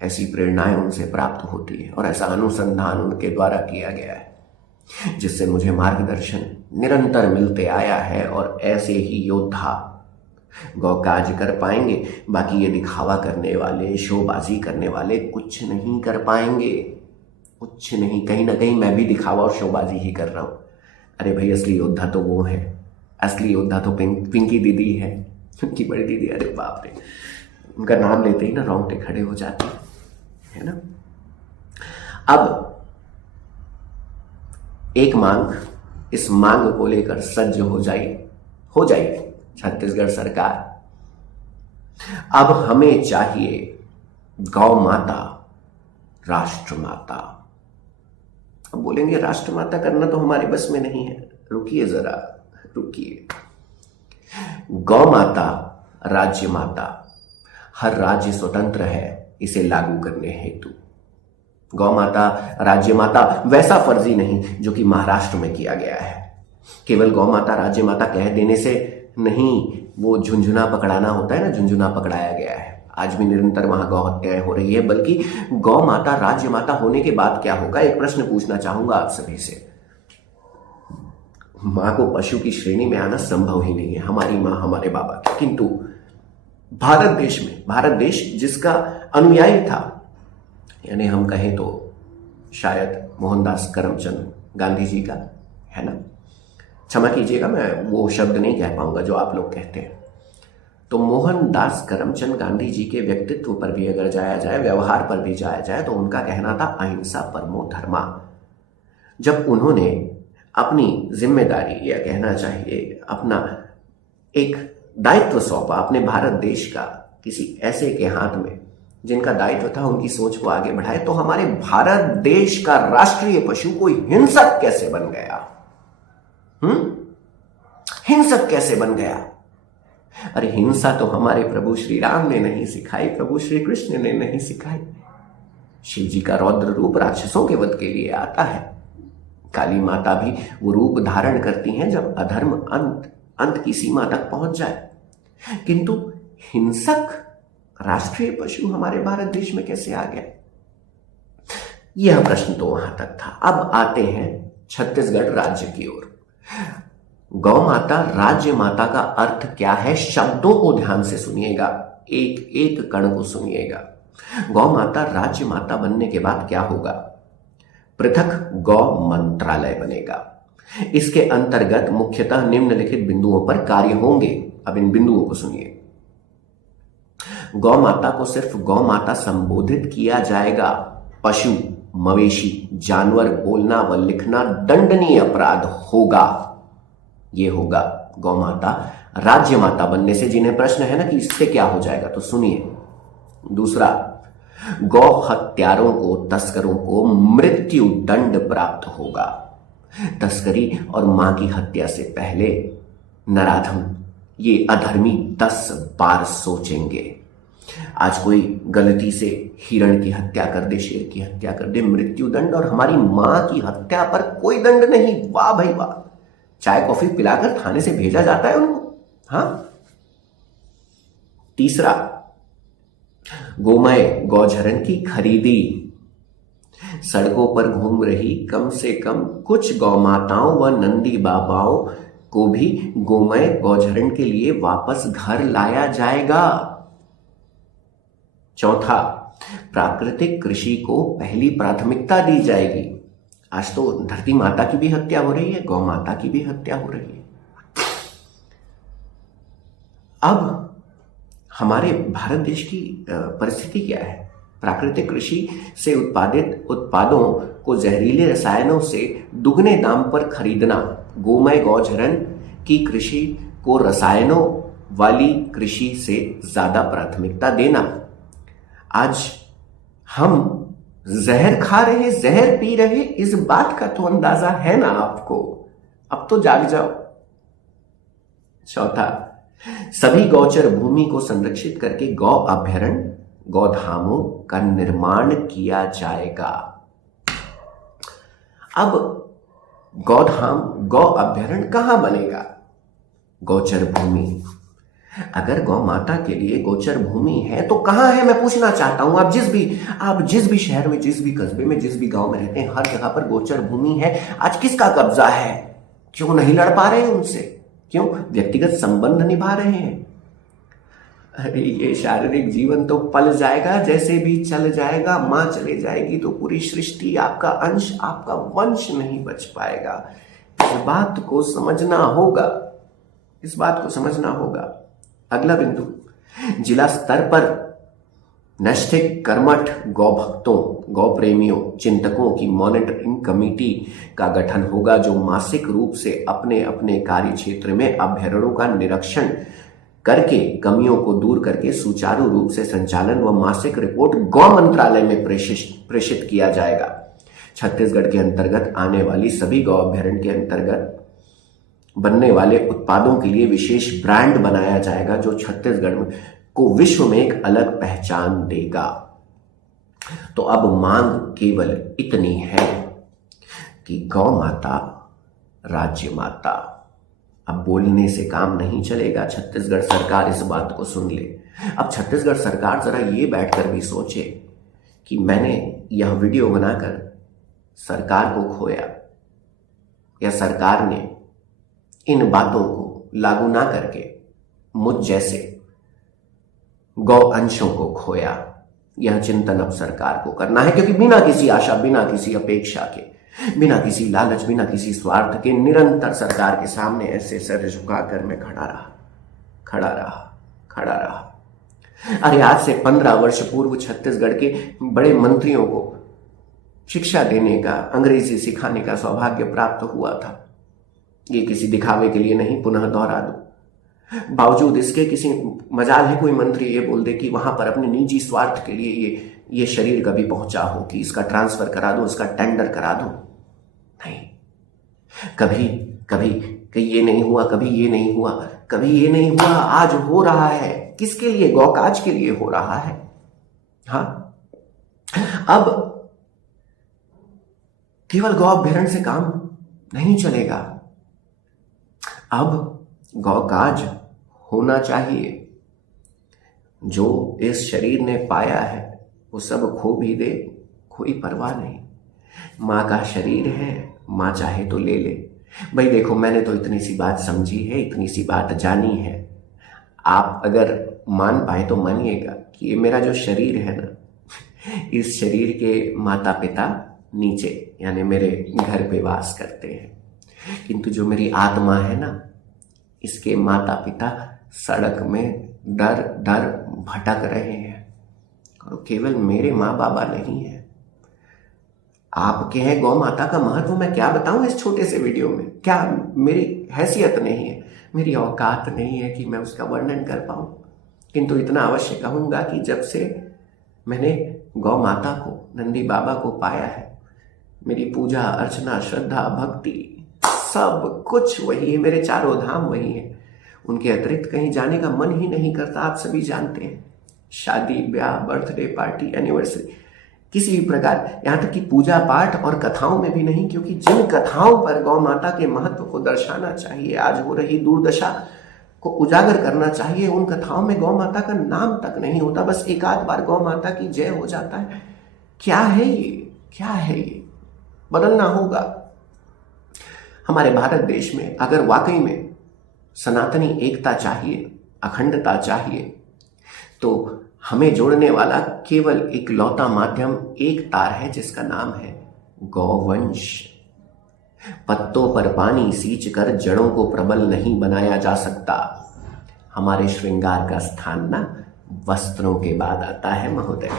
ऐसी प्रेरणाएं उनसे प्राप्त होती है और ऐसा अनुसंधान उनके द्वारा किया गया है जिससे मुझे मार्गदर्शन निरंतर मिलते आया है। और ऐसे ही योद्धा गौ काज कर पाएंगे। बाकी ये दिखावा करने वाले, शोबाजी करने वाले कुछ नहीं कर पाएंगे, कुछ नहीं। कहीं ना कहीं मैं भी दिखावा और शोबाजी ही कर रहा हूं। अरे भाई, असली योद्धा तो वो है, असली योद्धा तो पिंकी दीदी है, उनकी बड़ी दीदी। अरे बाप रे, उनका नाम लेते ही ना रोंगटे खड़े हो जाते है ना। अब एक मांग, इस मांग को लेकर सज्ज हो जाइए छत्तीसगढ़ सरकार। अब हमें चाहिए गौ माता, राष्ट्र माता। अब बोलेंगे राष्ट्र माता करना तो हमारे बस में नहीं है। रुकिए जरा, रुकिए। गौ माता, राज्य माता, हर राज्य स्वतंत्र है इसे लागू करने हेतु। गौ माता, राज्य माता वैसा फर्जी नहीं जो कि महाराष्ट्र में किया गया है। केवल गौ माता, राज्य माता कह देने से नहीं, वो झुंझुना पकड़ाना होता है ना, झुंझुना पकड़ाया गया है। आज भी निरंतर वहां गौ हत्याएं हो रही है। बल्कि गौ माता, राज्य माता होने के बाद क्या होगा, एक प्रश्न पूछना चाहूंगा आप सभी से। मां को पशु की श्रेणी में आना संभव ही नहीं है, हमारी मां, हमारे बाबा की। किंतु भारत देश में, भारत देश जिसका अनुयायी था, यानी हम कहें तो शायद मोहनदास करमचंद गांधी जी का, है ना। क्षमा कीजिएगा, मैं वो शब्द नहीं कह पाऊंगा जो आप लोग कहते हैं। तो मोहनदास करमचंद गांधी जी के व्यक्तित्व पर भी अगर जाया जाए, व्यवहार पर भी जाया जाए, तो उनका कहना था अहिंसा परमो धर्मा। जब उन्होंने अपनी जिम्मेदारी, या कहना चाहिए अपना एक दायित्व सौंपा अपने भारत देश का किसी ऐसे के हाथ में जिनका दायित्व था उनकी सोच को आगे बढ़ाए, तो हमारे भारत देश का राष्ट्रीय पशु कोई हिंसक कैसे बन गया? हिंसक कैसे बन गया? अरे हिंसा तो हमारे प्रभु श्री राम ने नहीं सिखाई, प्रभु श्री कृष्ण ने नहीं सिखाई। शिव जी का रौद्र रूप राक्षसों के वध के लिए आता है। काली माता भी वो रूप धारण करती हैं जब अधर्म अंत की सीमा तक पहुंच जाए। किंतु हिंसक राष्ट्रीय पशु हमारे भारत देश में कैसे आ गया? यह प्रश्न तो वहां तक था। अब आते हैं छत्तीसगढ़ राज्य की ओर। गौ माता, राज्य माता का अर्थ क्या है? शब्दों को ध्यान से सुनिएगा, एक एक कण को सुनिएगा। गौ माता, राज्य माता बनने के बाद क्या होगा? पृथक गौ मंत्रालय बनेगा। इसके अंतर्गत मुख्यतः निम्नलिखित बिंदुओं पर कार्य होंगे। अब इन बिंदुओं को सुनिए। गौ माता को सिर्फ गौ माता संबोधित किया जाएगा। पशु, मवेशी, जानवर बोलना व लिखना दंडनीय अपराध होगा। यह होगा गौ माता, राज्य माता बनने से। जिन्हें प्रश्न है ना कि इससे क्या हो जाएगा, तो सुनिए। दूसरा, गौ हत्यारों को, तस्करों को मृत्यु दंड प्राप्त होगा। तस्करी और मां की हत्या से पहले नराधम ये अधर्मी 10 बार सोचेंगे। आज कोई गलती से हिरण की हत्या कर दे, शेर की हत्या कर दे, मृत्यु दंड, और हमारी मां की हत्या पर कोई दंड नहीं। वाह भाई वाह, चाय कॉफी पिलाकर थाने से भेजा जाता है उनको। हाँ। तीसरा, गोमय गौझरन की खरीदी। सड़कों पर घूम रही कम से कम कुछ गौ माताओं व नंदी बाबाओं को भी गोमय गौझरन के लिए वापस घर लाया जाएगा। चौथा, प्राकृतिक कृषि को पहली प्राथमिकता दी जाएगी। आज तो धरती माता की भी हत्या हो रही है, गौ माता की भी हत्या हो रही है। अब हमारे भारत देश की परिस्थिति क्या है? प्राकृतिक कृषि से उत्पादित उत्पादों को जहरीले रसायनों से दुगने दाम पर खरीदना, गोमय गौझरन की कृषि को रसायनों वाली कृषि से ज्यादा प्राथमिकता देना। आज हम जहर खा रहे, जहर पी रहे, इस बात का तो अंदाजा है ना आपको? अब तो जाग जाओ। चौथा, सभी गौचर भूमि को संरक्षित करके गौ अभयारण्य, गौधामों का निर्माण किया जाएगा। अब गौधाम, गौ अभयारण्य कहां बनेगा? गौचर भूमि। अगर गौ माता के लिए गोचर भूमि है तो कहां है? मैं पूछना चाहता हूं। आप जिस भी शहर में, जिस भी कस्बे में, जिस भी गांव में रहते हैं, हर जगह पर गोचर भूमि है। आज किसका कब्जा है? क्यों नहीं लड़ पा रहे हैं उनसे? क्यों व्यक्तिगत संबंध निभा रहे हैं? अरे ये शारीरिक जीवन तो पल जाएगा, जैसे भी चल जाएगा। मां चले जाएगी तो पूरी सृष्टि, आपका अंश, आपका वंश नहीं बच पाएगा। इस बात को समझना होगा, इस बात को समझना होगा। अगला बिंदु, जिला स्तर पर नैष्ठिक कर्मठ गौ भक्तों, गौ प्रेमियों, चिंतकों की मॉनिटरिंग कमेटी का गठन होगा, जो मासिक रूप से अपने अपने कार्य क्षेत्र में अभयारण्यों का निरीक्षण करके कमियों को दूर करके सुचारू रूप से संचालन व मासिक रिपोर्ट गौ मंत्रालय में प्रेषित किया जाएगा। छत्तीसगढ़ के अंतर्गत आने वाली सभी गौ अभयारण्य के अंतर्गत बनने वाले उत्पादों के लिए विशेष ब्रांड बनाया जाएगा, जो छत्तीसगढ़ को विश्व में एक अलग पहचान देगा। तो अब मांग केवल इतनी है कि गौ माता, राज्य माता। अब बोलने से काम नहीं चलेगा। छत्तीसगढ़ सरकार इस बात को सुन ले। अब छत्तीसगढ़ सरकार जरा ये बैठकर भी सोचे कि मैंने यह वीडियो बनाकर सरकार को खोया, या सरकार ने इन बातों को लागू ना करके मुझ जैसे गौ अंशों को खोया। यह चिंतन अब सरकार को करना है, क्योंकि बिना किसी आशा, बिना किसी अपेक्षा के, बिना किसी लालच, बिना किसी स्वार्थ के निरंतर सरकार के सामने ऐसे सर झुकाकर मैं खड़ा रहा। अरे आज से 15 वर्ष पूर्व छत्तीसगढ़ के बड़े मंत्रियों को शिक्षा देने का, अंग्रेजी सिखाने का सौभाग्य प्राप्त हुआ था। ये किसी दिखावे के लिए नहीं, पुनः दोहरा दो। बावजूद इसके किसी मजाल है कोई मंत्री ये बोल दे कि वहां पर अपने निजी स्वार्थ के लिए ये शरीर कभी पहुंचा हो कि इसका ट्रांसफर करा दो, इसका टेंडर करा दो? नहीं। कभी ये नहीं हुआ, कभी ये नहीं हुआ, कभी ये नहीं हुआ। आज हो रहा है। किसके लिए? गौकाज के लिए हो रहा है। हाँ, अब केवल गौ अभ्यारण्य से काम नहीं चलेगा। अब गौकाज होना चाहिए। जो इस शरीर ने पाया है वो सब खो भी दे, कोई परवाह नहीं। माँ का शरीर है, माँ चाहे तो ले ले। भाई देखो, मैंने तो इतनी सी बात समझी है, इतनी सी बात जानी है। आप अगर मान पाए तो मानिएगा कि ये मेरा जो शरीर है ना, इस शरीर के माता पिता नीचे यानी मेरे घर पे वास करते हैं, किंतु जो मेरी आत्मा है ना, इसके माता पिता सड़क में डर डर भटक रहे हैं। और केवल मेरे माँ बाबा नहीं है, आपके हैं। गौ माता का महत्व मैं क्या बताऊं इस छोटे से वीडियो में? क्या मेरी हैसियत नहीं है, मेरी औकात नहीं है कि मैं उसका वर्णन कर पाऊं। किंतु इतना अवश्य कहूंगा कि जब से मैंने गौ माता को, नंदी बाबा को पाया है, मेरी पूजा अर्चना, श्रद्धा, भक्ति सब कुछ वही है। मेरे चारों धाम वही है। उनके अतिरिक्त कहीं जाने का मन ही नहीं करता। आप सभी जानते हैं, शादी ब्याह, बर्थडे पार्टी, एनिवर्सरी, किसी भी प्रकार, यहाँ तक कि पूजा पाठ और कथाओं में भी नहीं, क्योंकि जिन कथाओं पर गौ माता के महत्व को दर्शाना चाहिए, आज हो रही दुर्दशा को उजागर करना चाहिए, उन कथाओं में गौ माता का नाम तक नहीं होता। बस एक आध बार गौ माता की जय हो जाता है। क्या है ये? क्या है ये? बदलना होगा। हमारे भारत देश में अगर वाकई में सनातनी एकता चाहिए, अखंडता चाहिए, तो हमें जोड़ने वाला केवल एक लौता माध्यम, एक तार है, जिसका नाम है गौवंश। पत्तों पर पानी सींच कर जड़ों को प्रबल नहीं बनाया जा सकता। हमारे श्रृंगार का स्थान ना वस्त्रों के बाद आता है महोदय।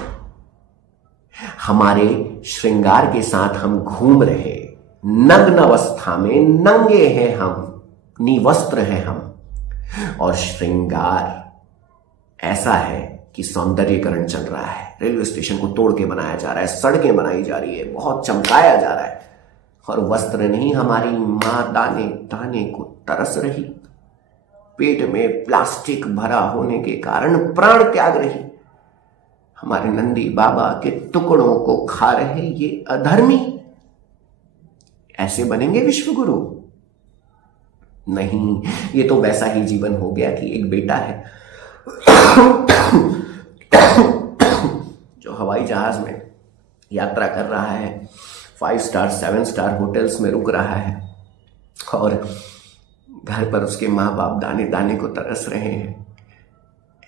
हमारे श्रृंगार के साथ हम घूम रहे, नग्न अवस्था में नंगे हैं हम, निवस्त्र हैं हम। और श्रृंगार ऐसा है कि सौंदर्यीकरण चल रहा है, रेलवे स्टेशन को तोड़ के बनाया जा रहा है, सड़कें बनाई जा रही है, बहुत चमकाया जा रहा है। और वस्त्र नहीं, हमारी मां दाने दाने को तरस रही, पेट में प्लास्टिक भरा होने के कारण प्राण त्याग रही, हमारे नंदी बाबा के टुकड़ों को खा रहे ये अधर्मी, ऐसे बनेंगे विश्वगुरु? नहीं, ये तो वैसा ही जीवन हो गया कि एक बेटा है जो हवाई जहाज में यात्रा कर रहा है, 5 स्टार 7 स्टार होटल्स में रुक रहा है, और घर पर उसके माँ बाप दाने दाने को तरस रहे हैं।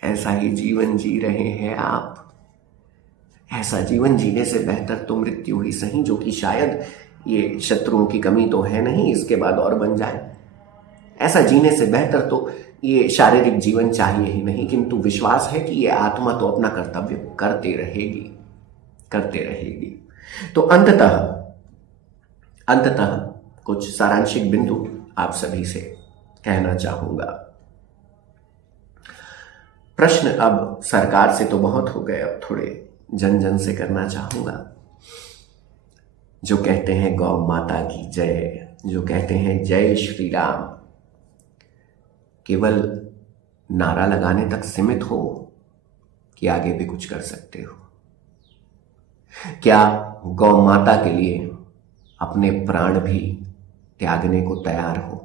ऐसा ही जीवन जी रहे हैं आप। ऐसा जीवन जीने से बेहतर तो मृत्यु ही सही, जो कि शायद ये शत्रुओं की कमी तो है नहीं, इसके बाद और बन जाए। ऐसा जीने से बेहतर तो ये शारीरिक जीवन चाहिए ही नहीं, किंतु विश्वास है कि ये आत्मा तो अपना कर्तव्य करते रहेगी, करते रहेगी। तो अंततः कुछ सारांशिक बिंदु आप सभी से कहना चाहूंगा। प्रश्न अब सरकार से तो बहुत हो गए, अब थोड़े जन जन से करना चाहूंगा। जो कहते हैं गौ माता की जय, जो कहते हैं जय श्री राम, केवल नारा लगाने तक सीमित हो कि आगे भी कुछ कर सकते हो? क्या गौ माता के लिए अपने प्राण भी त्यागने को तैयार हो?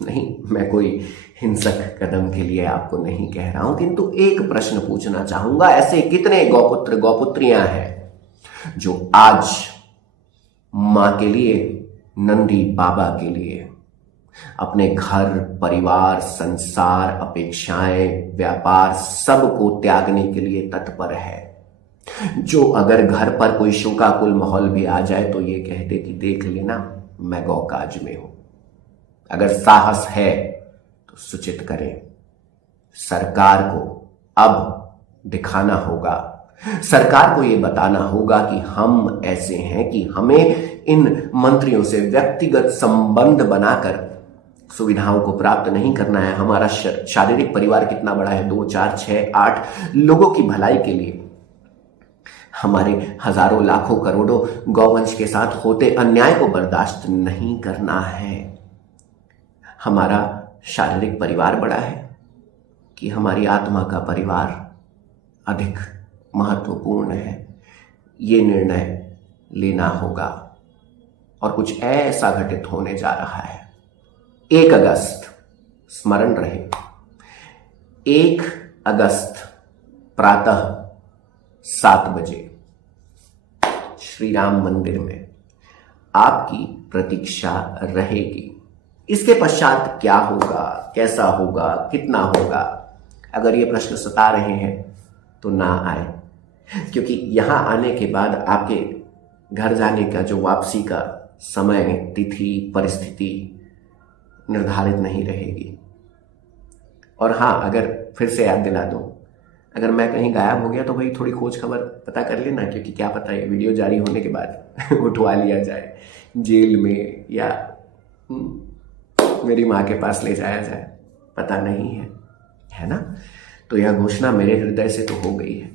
नहीं, मैं कोई हिंसक कदम के लिए आपको नहीं कह रहा हूं, किंतु एक प्रश्न पूछना चाहूंगा। ऐसे कितने गौपुत्र गौपुत्रियां हैं जो आज मां के लिए, नंदी बाबा के लिए अपने घर, परिवार, संसार, अपेक्षाएं, व्यापार सब को त्यागने के लिए तत्पर है? जो अगर घर पर कोई शोकाकुल माहौल भी आ जाए तो ये कहते कि देख लेना मैं गौकाज में हूं। अगर साहस है तो सूचित करें। सरकार को अब दिखाना होगा, सरकार को ये बताना होगा कि हम ऐसे हैं कि हमें इन मंत्रियों से व्यक्तिगत संबंध बनाकर सुविधाओं को प्राप्त नहीं करना है। हमारा शारीरिक परिवार कितना बड़ा है, 2 4 6 8 लोगों की भलाई के लिए हमारे हजारों लाखों करोड़ों गौवंश के साथ होते अन्याय को बर्दाश्त नहीं करना है। हमारा शारीरिक परिवार बड़ा है कि हमारी आत्मा का परिवार अधिक महत्वपूर्ण है, ये निर्णय लेना होगा। और कुछ ऐसा घटित होने जा रहा है। 1 अगस्त, स्मरण रहे, 1 अगस्त प्रातः 7 बजे श्री राम मंदिर में आपकी प्रतीक्षा रहेगी। इसके पश्चात क्या होगा, कैसा होगा, कितना होगा, अगर ये प्रश्न सता रहे हैं तो ना आए, क्योंकि यहां आने के बाद आपके घर जाने का जो वापसी का समय, तिथि, परिस्थिति निर्धारित नहीं रहेगी। और हाँ, अगर फिर से याद दिला दूं, अगर मैं कहीं गायब हो गया तो भाई थोड़ी खोज खबर पता कर लेना, क्योंकि क्या पता ये वीडियो जारी होने के बाद उठवा लिया जाए, जेल में या मेरी माँ के पास ले जाया जाए, पता नहीं है ना। तो यह घोषणा मेरे हृदय से तो हो गई है,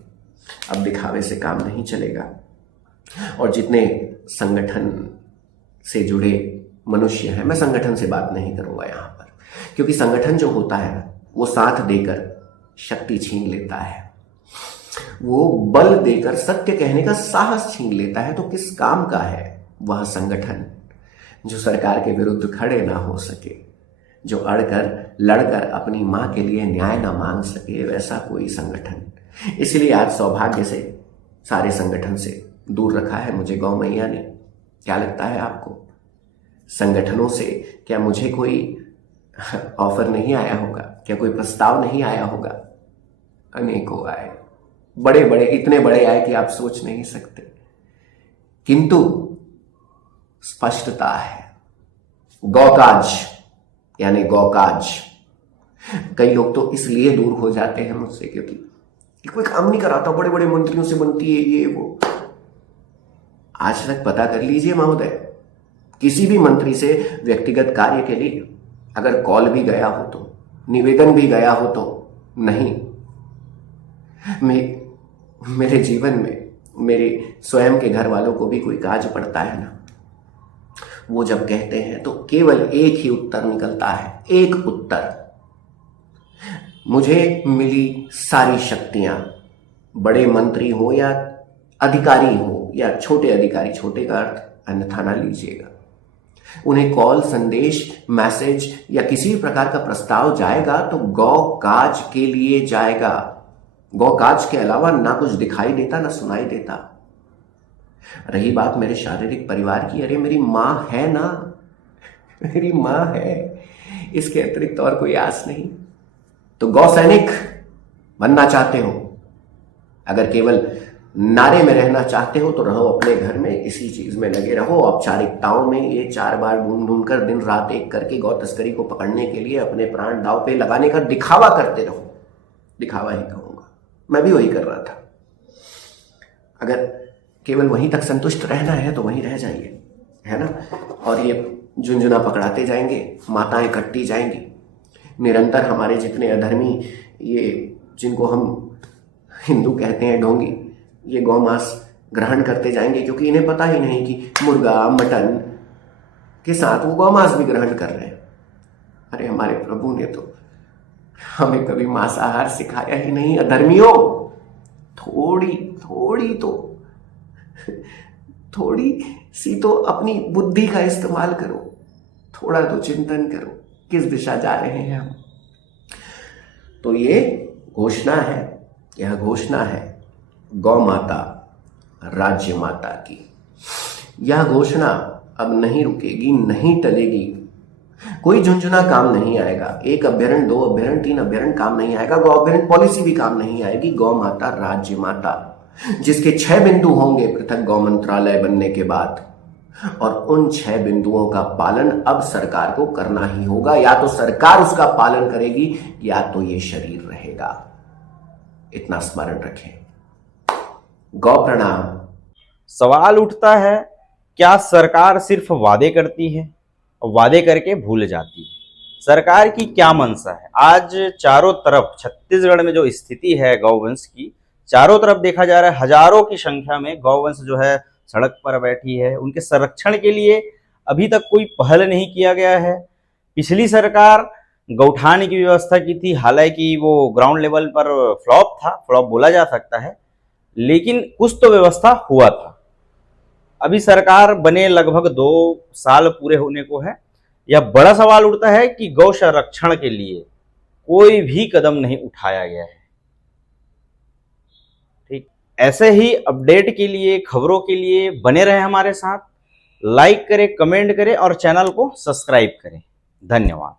अब दिखावे से काम नहीं चलेगा। और जितने संगठन से जुड़े मनुष्य हैं, मैं संगठन से बात नहीं करूंगा यहाँ पर, क्योंकि संगठन जो होता है ना, वो साथ देकर शक्ति छीन लेता है, वो बल देकर सत्य कहने का साहस छीन लेता है। तो किस काम का है वह संगठन जो सरकार के विरुद्ध खड़े ना हो सके, जो अड़कर लड़कर अपनी मां के लिए न्याय ना मांग सके, वैसा कोई संगठन। इसलिए आज सौभाग्य से सारे संगठन से दूर रखा है मुझे गौ मैया ने। क्या लगता है आपको, संगठनों से क्या मुझे कोई ऑफर नहीं आया होगा? क्या कोई प्रस्ताव नहीं आया होगा? अनेकों आए, बड़े बड़े, इतने बड़े आए कि आप सोच नहीं सकते। किंतु स्पष्टता है, गौकाज यानी गौकाज। कई लोग तो इसलिए दूर हो जाते हैं मुझसे क्योंकि कोई काम नहीं कराता, बड़े बड़े मंत्रियों से बनती है ये वो। आज तक पता कर लीजिए महोदय, किसी भी मंत्री से व्यक्तिगत कार्य के लिए अगर कॉल भी गया हो तो, निवेदन भी गया हो तो नहीं। मेरे जीवन में मेरे स्वयं के घर वालों को भी कोई काज पड़ता है ना, वो जब कहते हैं तो केवल एक ही उत्तर निकलता है, एक उत्तर। मुझे मिली सारी शक्तियां, बड़े मंत्री हो या अधिकारी हो या छोटे अधिकारी, छोटे का अर्थ अन्यथा ना लीजिएगा, उन्हें कॉल, संदेश, मैसेज या किसी भी प्रकार का प्रस्ताव जाएगा तो गौ काज के लिए जाएगा। गौ काज के अलावा ना कुछ दिखाई देता ना सुनाई देता। रही बात मेरे शारीरिक परिवार की, अरे मेरी मां है ना, मेरी मां है, इसके अतिरिक्त और कोई आस नहीं। तो गौ सैनिक बनना चाहते हो, अगर केवल नारे में रहना चाहते हो तो रहो अपने घर में, इसी चीज में लगे रहो, औपचारिकताओं में ये 4 बार ढूंढ ढूंढ कर दिन रात एक करके गौ तस्करी को पकड़ने के लिए अपने प्राण दांव पे लगाने का दिखावा करते रहो। दिखावा ही कहूंगा, मैं भी वही कर रहा था। अगर केवल वहीं तक संतुष्ट रहना है तो वहीं रह जाइए, है ना। और ये झुंझुना पकड़ाते जाएंगे, माताएं कटती जाएंगी, निरंतर हमारे जितने अधर्मी, ये जिनको हम हिंदू कहते हैं ढोंगी, ये गौमांस ग्रहण करते जाएंगे, क्योंकि इन्हें पता ही नहीं कि मुर्गा मटन के साथ वो गौमांस भी ग्रहण कर रहे हैं। अरे हमारे प्रभु ने तो हमें कभी मांसाहार सिखाया ही नहीं। अधर्मियों, थोड़ी सी तो अपनी बुद्धि का इस्तेमाल करो, थोड़ा तो चिंतन करो, किस दिशा जा रहे हैं हम। तो ये घोषणा है, यह घोषणा है गौ माता राज्य माता की। यह घोषणा अब नहीं रुकेगी, नहीं टलेगी। कोई झुंझुना काम नहीं आएगा, 1 अभ्यारण्य 2 अभ्यारण्य 3 अभ्यारण्य काम नहीं आएगा, गौ अभ्यारण्य पॉलिसी भी काम नहीं आएगी। गौ माता राज्य माता, जिसके 6 बिंदु होंगे पृथक गौ मंत्रालय बनने के बाद, और उन 6 बिंदुओं का पालन अब सरकार को करना ही होगा। या तो सरकार उसका पालन करेगी या तो ये शरीर रहेगा। इतना स्मरण रखें। गौ प्रणाम। सवाल उठता है, क्या सरकार सिर्फ वादे करती है और वादे करके भूल जाती है? सरकार की क्या मंशा है? आज चारों तरफ छत्तीसगढ़ में जो स्थिति है गौवंश की, चारों तरफ देखा जा रहा है हजारों की संख्या में गौवंश जो है सड़क पर बैठी है। उनके संरक्षण के लिए अभी तक कोई पहल नहीं किया गया है। पिछली सरकार गौठान की व्यवस्था की थी, हालांकि वो ग्राउंड लेवल पर फ्लॉप था, फ्लॉप बोला जा सकता है, लेकिन कुछ तो व्यवस्था हुआ था। अभी सरकार बने लगभग 2 साल पूरे होने को है। यह बड़ा सवाल उठता है कि गौ संरक्षण के लिए कोई भी कदम नहीं उठाया गया है। ठीक, ऐसे ही अपडेट के लिए, खबरों के लिए बने रहे हमारे साथ। लाइक करें, कमेंट करें और चैनल को सब्सक्राइब करें। धन्यवाद।